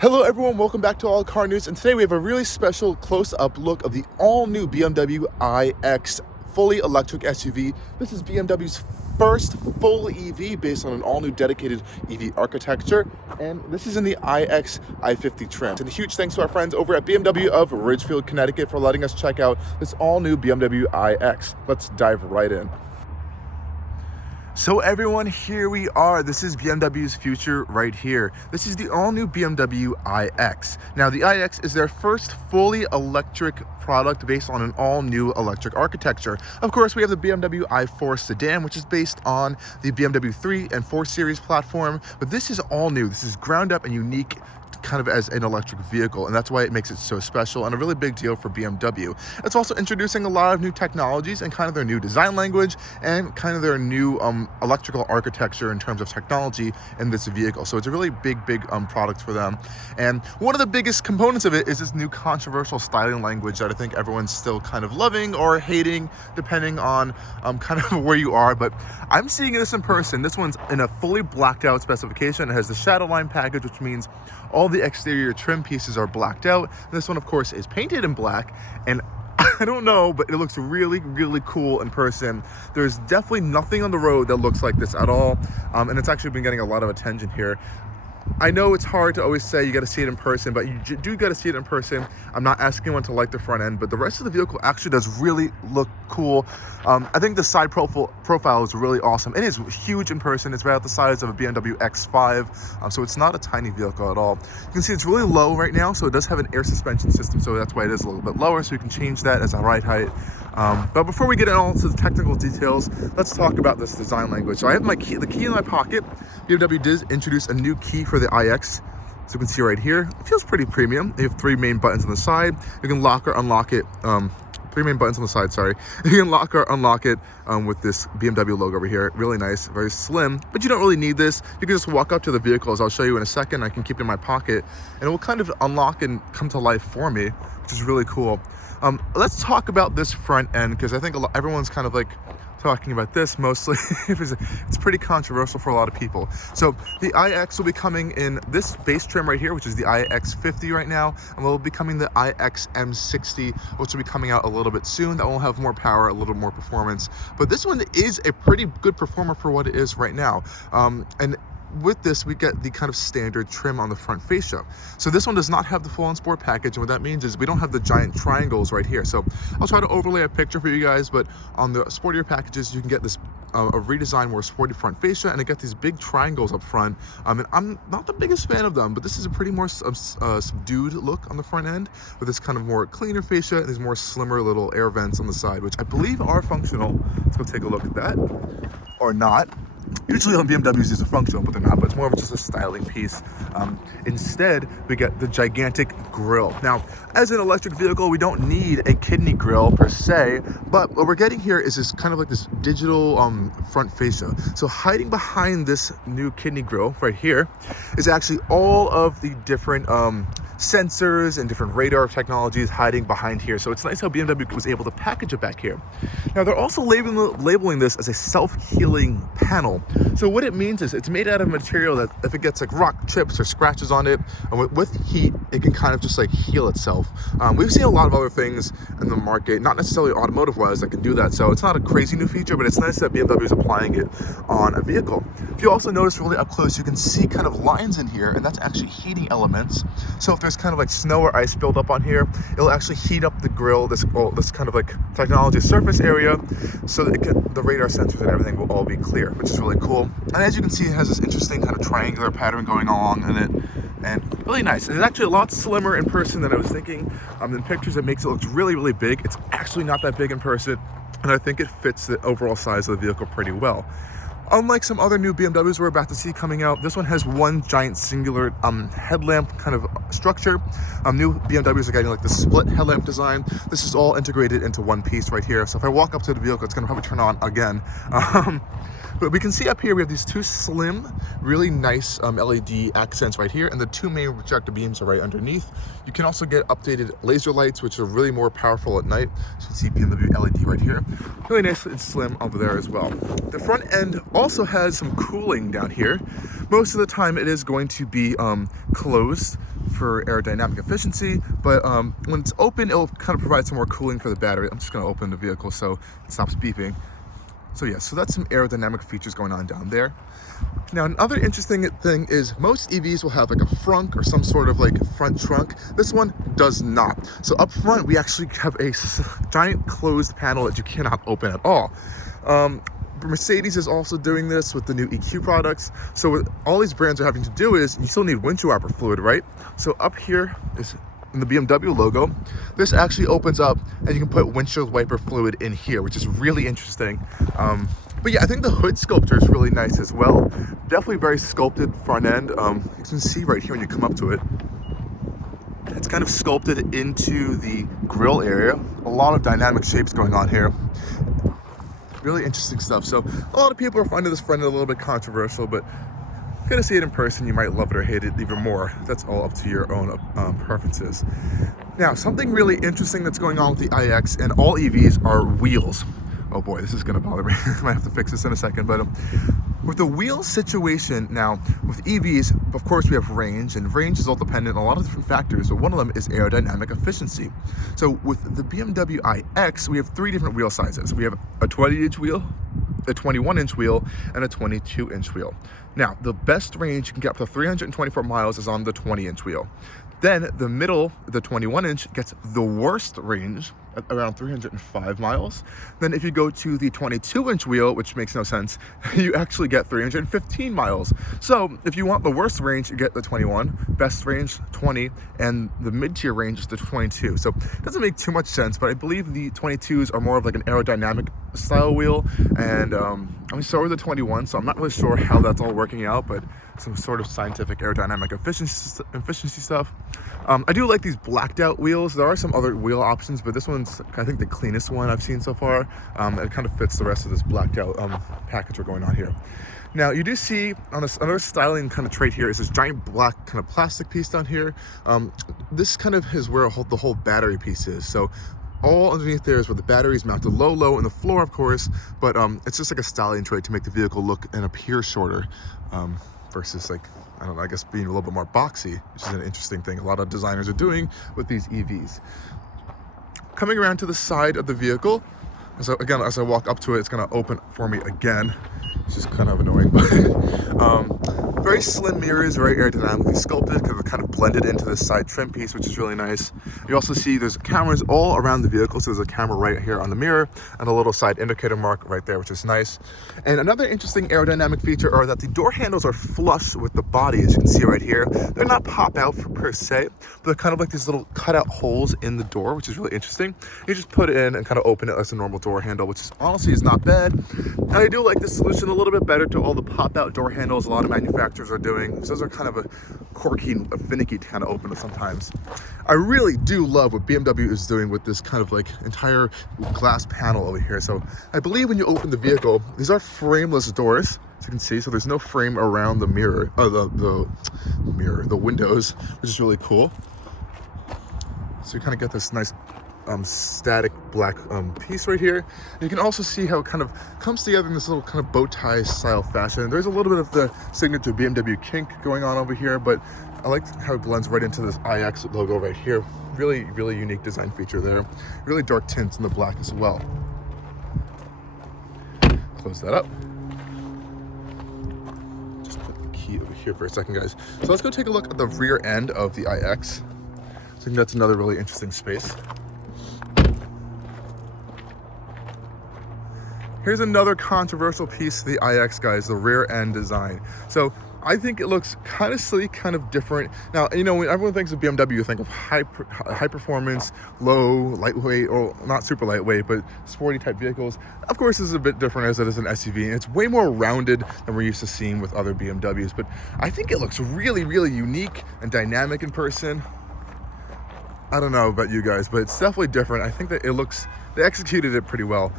Hello everyone, welcome back to Allcarnews, and today we have a really special close-up look of the all-new BMW iX fully electric SUV. This is BMW's first full EV based on an all-new dedicated EV architecture, and this is in the iX i50 trim. And a huge thanks to our friends over at BMW of Ridgefield, Connecticut for letting us check out this all-new BMW iX. Let's dive right in. So everyone, here we are. This is BMW's future right here. This is the all-new BMW iX. Now, the iX is their first fully electric product based on an all-new electric architecture. Of course, we have the BMW i4 sedan, which is based on the BMW 3 and 4 Series platform, but this is all new. This is ground up and unique kind of as an electric vehicle, and that's why it makes it so special and a really big deal for BMW. It's also introducing a lot of new technologies and kind of their new design language and kind of their new electrical architecture in terms of technology in this vehicle. So it's a really big product for them. And one of the biggest components of it is this new controversial styling language that I think everyone's still kind of loving or hating depending on kind of where you are. But I'm seeing this in person. This one's in a fully blacked out specification. It has the shadow line package, which means all the exterior trim pieces are blacked out. This one, of course, is painted in black, and I don't know, but it looks really cool in person. There's definitely nothing on the road that looks like this at all, and it's actually been getting a lot of attention here. I know it's hard to always say you got to see it in person, but you do got to see it in person. I'm not asking anyone to like the front end, but the rest of the vehicle actually does really look cool. I think the side profile is really awesome. It is huge in person. It's about the size of a BMW X5, so it's not a tiny vehicle at all. You can see it's really low right now, so it does have an air suspension system, so that's why it is a little bit lower, so you can change that as a ride height. But before we get into the technical details, let's talk about this design language. So I have the key in my pocket. BMW did introduce a new key for the iX. So you can see right here, it feels pretty premium. They have 3 main buttons on the side. You can lock or unlock it. 3 main buttons on the side, sorry. You can lock or unlock it with this BMW logo over here. Really nice, very slim, but you don't really need this. You can just walk up to the vehicle, as I'll show you in a second. I can keep it in my pocket, and it will kind of unlock and come to life for me, which is really cool. Let's talk about this front end, because I think everyone's kind of like talking about this mostly. It's pretty controversial for a lot of people. So the iX will be coming in this base trim right here, which is the iX50 right now, and will be coming the iX-M60, which will be coming out a little bit soon. That will have more power, a little more performance, but this one is a pretty good performer for what it is right now. And with this, we get the kind of standard trim on the front fascia. So this one does not have the full-on sport package, and what that means is we don't have the giant triangles right here. So I'll try to overlay a picture for you guys, but on the sportier packages, you can get this a redesigned, more sporty front fascia, and it got these big triangles up front. And I'm not the biggest fan of them, but this is a pretty more subdued look on the front end, with this kind of more cleaner fascia and these more slimmer little air vents on the side, which I believe are functional. Let's go take a look at that, or not. Usually on BMWs these are functional, but they're not, but it's more of just a styling piece. Instead, we get the gigantic grille. Now, as an electric vehicle, we don't need a kidney grille per se, but what we're getting here is this kind of like this digital front fascia. So hiding behind this new kidney grille right here is actually all of the different sensors and different radar technologies hiding behind here. So it's nice how BMW was able to package it back here. Now, they're also labeling this as a self-healing panel. So what it means is it's made out of material that if it gets like rock chips or scratches on it, and with heat, it can kind of just like heal itself. We've seen a lot of other things in the market, not necessarily automotive wise, that can do that. So it's not a crazy new feature, but it's nice that BMW is applying it on a vehicle. If you also notice really up close, you can see kind of lines in here, and that's actually heating elements. So if there's kind of like snow or ice build up on here, it'll actually heat up the grill, this kind of like technology surface area, so that the radar sensors and everything will all be clear, which is really cool. And as you can see, it has this interesting kind of triangular pattern going along in it, and really nice. It's actually a lot slimmer in person than I was thinking. In pictures, it makes it look really big. It's actually not that big in person, and I think it fits the overall size of the vehicle pretty well. Unlike some other new BMWs we're about to see coming out, this one has one giant singular headlamp kind of structure. New BMWs are getting like the split headlamp design. This is all integrated into one piece right here. So if I walk up to the vehicle, it's gonna probably turn on again. But we can see up here, we have these two slim, really nice LED accents right here, and the two main projector beams are right underneath. You can also get updated laser lights, which are really more powerful at night. So you can see BMW LED right here. Really nice and slim over there as well. The front end also has some cooling down here. Most of the time it is going to be closed for aerodynamic efficiency, but when it's open, it'll kind of provide some more cooling for the battery. I'm just gonna open the vehicle so it stops beeping. So yeah, so that's some aerodynamic features going on down there. Now, another interesting thing is most EVs will have like a frunk or some sort of like front trunk. This one does not. So up front, we actually have a giant closed panel that you cannot open at all. Mercedes is also doing this with the new EQ products. So what all these brands are having to do is, you still need windshield wiper fluid, right? So up here is in the BMW logo, this actually opens up and you can put windshield wiper fluid in here, which is really interesting. But yeah, I think the hood sculpture is really nice as well. Definitely very sculpted front end. You can see right here when you come up to it, it's kind of sculpted into the grille area. A lot of dynamic shapes going on here. Really interesting stuff. So a lot of people are finding this front end a little bit controversial, but you're gonna see it in person, you might love it or hate it even more. That's all up to your own preferences. Now, something really interesting that's going on with the iX and all EVs are wheels. Oh boy, this is gonna bother me. I might have to fix this in a second, but with the wheel situation now, with EVs, of course we have range, and range is all dependent on a lot of different factors, but one of them is aerodynamic efficiency. So with the BMW iX, we have three different wheel sizes. We have a 20-inch wheel, a 21-inch wheel, and a 22-inch wheel. Now, the best range you can get up to 324 miles is on the 20-inch wheel. Then the middle, the 21-inch, gets the worst range at around 305 miles. Then if you go to the 22-inch wheel, which makes no sense, you actually get 315 miles. So if you want the worst range, you get the 21, best range 20, and the mid-tier range is the 22. So it doesn't make too much sense, but I believe the 22s are more of like an aerodynamic style wheel, and so are the 21, so I'm not really sure how that's all working out, but some sort of scientific aerodynamic efficiency stuff. I do like these blacked out wheels. There are some other wheel options, but this one's, I think, the cleanest one I've seen so far. It kind of fits the rest of this blacked out package we're going on here. Now, you do see on this, another styling kind of trait here is this giant black kind of plastic piece down here. This kind of is where the whole battery piece is. So all underneath there is where the battery is mounted low, in the floor, of course, but it's just like a styling trait to make the vehicle look and appear shorter, versus like, I don't know, I guess being a little bit more boxy, which is an interesting thing a lot of designers are doing with these EVs. Coming around to the side of the vehicle, so again, as I walk up to it, it's gonna open for me again. It's just kind of annoying, but very slim mirrors, very aerodynamically sculpted, because they're kind of blended into this side trim piece, which is really nice. You also see there's cameras all around the vehicle, so there's a camera right here on the mirror and a little side indicator mark right there, which is nice. And another interesting aerodynamic feature are that the door handles are flush with the body, as you can see right here. They're not pop out per se, but they're kind of like these little cutout holes in the door, which is really interesting. You just put it in and kind of open it as a normal door handle, which is, honestly is not bad. And I do like this solution a little bit better to all the pop out door handles a lot of manufacturers are doing. Those are kind of a quirky, finicky to kind of open sometimes. I really do love what BMW is doing with this kind of like entire glass panel over here. So I believe when you open the vehicle, these are frameless doors, as you can see. So there's no frame around the mirror, the windows, which is really cool. So you kind of get this nice static black piece right here. And you can also see how it kind of comes together in this little kind of bow tie style fashion. There's a little bit of the signature BMW kink going on over here, but I like how it blends right into this iX logo right here. Really, really unique design feature there. Really dark tints in the black as well. Close that up. Just put the key over here for a second, guys. So let's go take a look at the rear end of the iX. I think that's another really interesting space. Here's another controversial piece of the iX, guys, the rear end design. So I think it looks kind of sleek, kind of different. Now, you know, when everyone thinks of BMW, you think of high performance, low, lightweight, or not super lightweight, but sporty type vehicles. Of course, this is a bit different as it is an SUV, and it's way more rounded than we're used to seeing with other BMWs. But I think it looks really, really unique and dynamic in person. I don't know about you guys, but it's definitely different. I think that they executed it pretty well.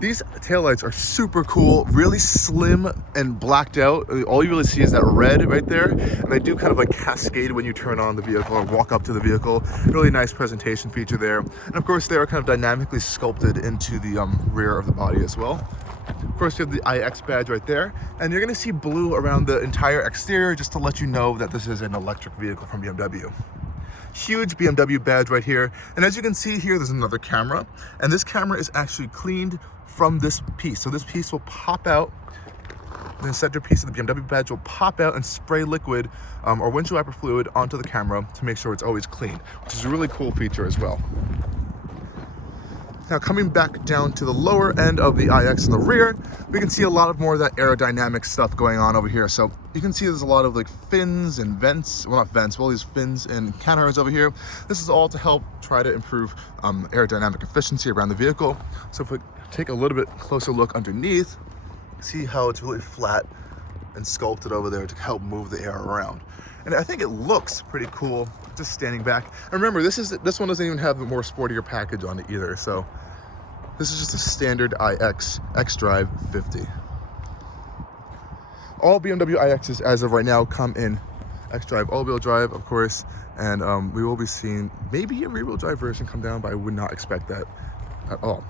These taillights are super cool, really slim and blacked out. All you really see is that red right there. And they do kind of like cascade when you turn on the vehicle or walk up to the vehicle. Really nice presentation feature there. And of course, they are kind of dynamically sculpted into the rear of the body as well. Of course, you have the iX badge right there, and you're gonna see blue around the entire exterior just to let you know that this is an electric vehicle from BMW. Huge BMW badge right here, and as you can see here, there's another camera, and this camera is actually cleaned from this piece. So this piece will pop out, the center piece of the BMW badge will pop out and spray liquid or windshield wiper fluid onto the camera to make sure it's always clean, which is a really cool feature as well. Now coming back down to the lower end of the iX in the rear, we can see a lot of more of that aerodynamic stuff going on over here. So you can see there's a lot of like fins and vents, well not vents, all these fins and canards over here. This is all to help try to improve aerodynamic efficiency around the vehicle. So if we take a little bit closer look underneath, see how it's really flat and sculpted over there to help move the air around. And I think it looks pretty cool just standing back. And remember, this one doesn't even have the more sportier package on it either. So this is just a standard iX xDrive50. All BMW iXs as of right now come in xDrive all-wheel drive, of course, and we will be seeing maybe a rear-wheel drive version come down, but I would not expect that at all.